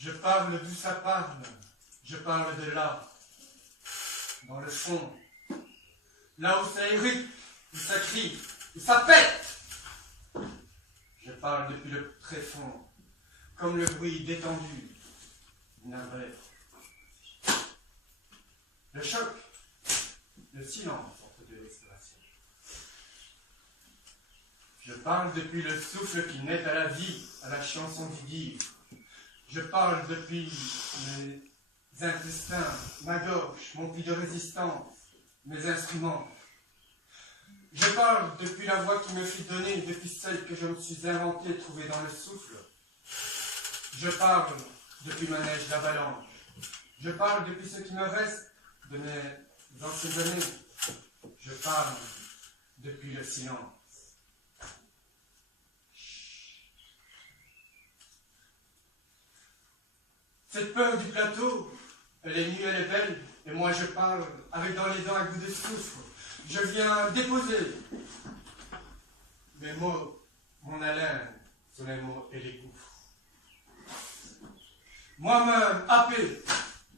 Je parle d'où ça parle, je parle de là, dans le fond, là où ça hérite, où ça crie, où ça pète. Je parle depuis le tréfonds, comme le bruit détendu d'une arbalète. Le choc, le silence sorte de l'expiration. Je parle depuis le souffle qui naît à la vie, à la chanson du dire. Je parle depuis mes intestins, ma gorge, mon puits de résistance, mes instruments. Je parle depuis la voix qui me fut donnée, depuis celle que je me suis inventée, trouvée dans le souffle. Je parle depuis ma neige d'avalanche. Je parle depuis ce qui me reste de mes anciennes années. Je parle depuis le silence. Cette peur du plateau, elle est nue, elle est belle, et moi je parle avec dans les dents un goût de soufre. Je viens déposer mes mots, mon haleine, sur les mots et les gouffres. Moi-même, happé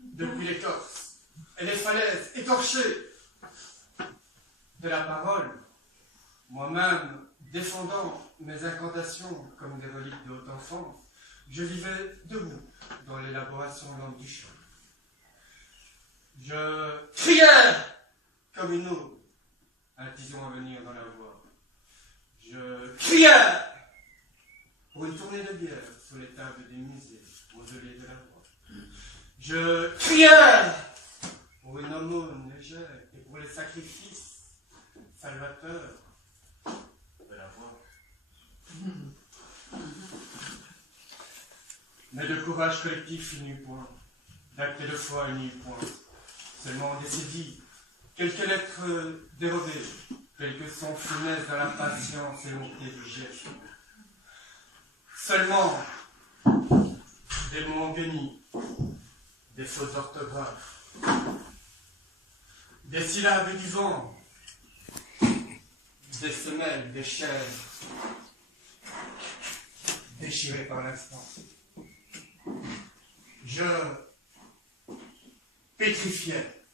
depuis l'écorce et les falaises écorchées de la parole, moi-même défendant mes incantations comme des reliques de haute enfance, je vivais debout dans l'élaboration lente du chant. Je criais comme une eau, un tison à venir dans la voix. Je criais pour une tournée de bière sur les tables des musées, mausolées de la voix. Je criais pour une aumône légère et pour les sacrifices salvateurs de la voix. Mais de courage collectif il n'y eut point, d'acte de foi il n'y eut point, seulement des cédilles, quelques lettres dérobées, quelques sons funestes dans la patience et l'onté du geste. Seulement des mots en guenilles, des fautes orthographes, des syllabes du vent, des semelles, des chaînes, déchirées par l'instant. Je pétrifiais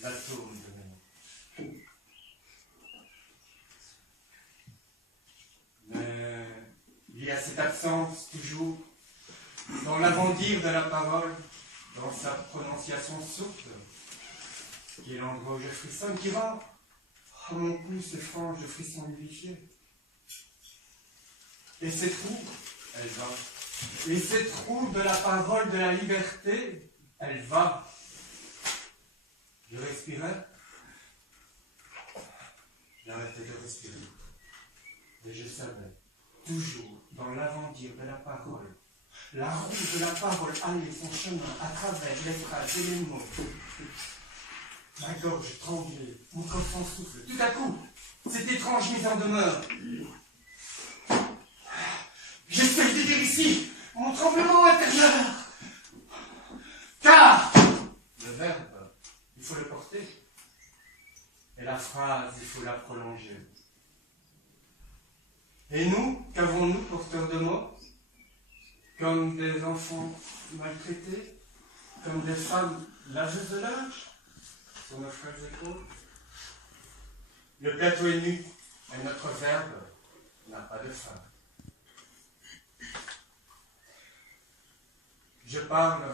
l'atome de mes mots. Mais il y a cette absence toujours dans l'avant-dire de la parole, dans sa prononciation souple, qui est l'endroit où je frissonne, qui rend mon cou se frange de frissons humidifiés. Et ces trous, elle va. Et ces trous de la parole de la liberté, elle va. Je respirais. J'arrêtais de respirer. Et je savais, toujours dans l'avant-dire de la parole, la roue de la parole allait son chemin à travers les phrases et les mots. Ma gorge tremblait, mon corps sans souffle. Tout à coup, cette étrange mise en demeure. J'essaie de dire ici mon tremblement intérieur. Car le verbe, il faut le porter. Et la phrase, il faut la prolonger. Et nous, qu'avons-nous, porteurs de mots? Comme des enfants maltraités, comme des femmes laveuses de linge sur nos frères épaules. Le plateau est nu, et notre verbe n'a pas de fin. Je parle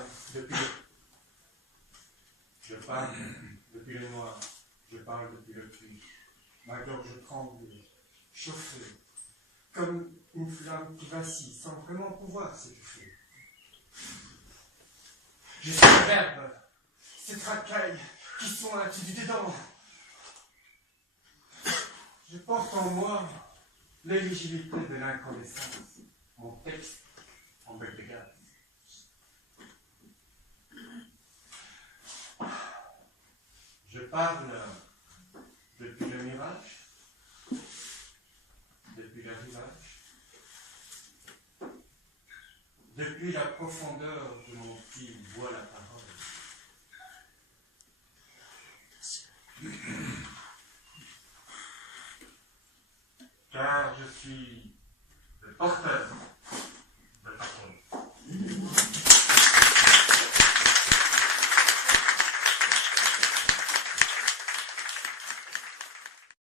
depuis le noir, je parle depuis le puits. Ma gorge tremble, chauffée, comme une flamme qui vacille sans vraiment pouvoir s'étouffer. Je suis le verbe, ces racailles qui sont du dedans. Je porte en moi l'éligibilité de l'incandescence, mon texte en bec de gaz. Je parle depuis le mirage, depuis le rivage, depuis la profondeur de mon qui voit la parole. Car je suis le porteur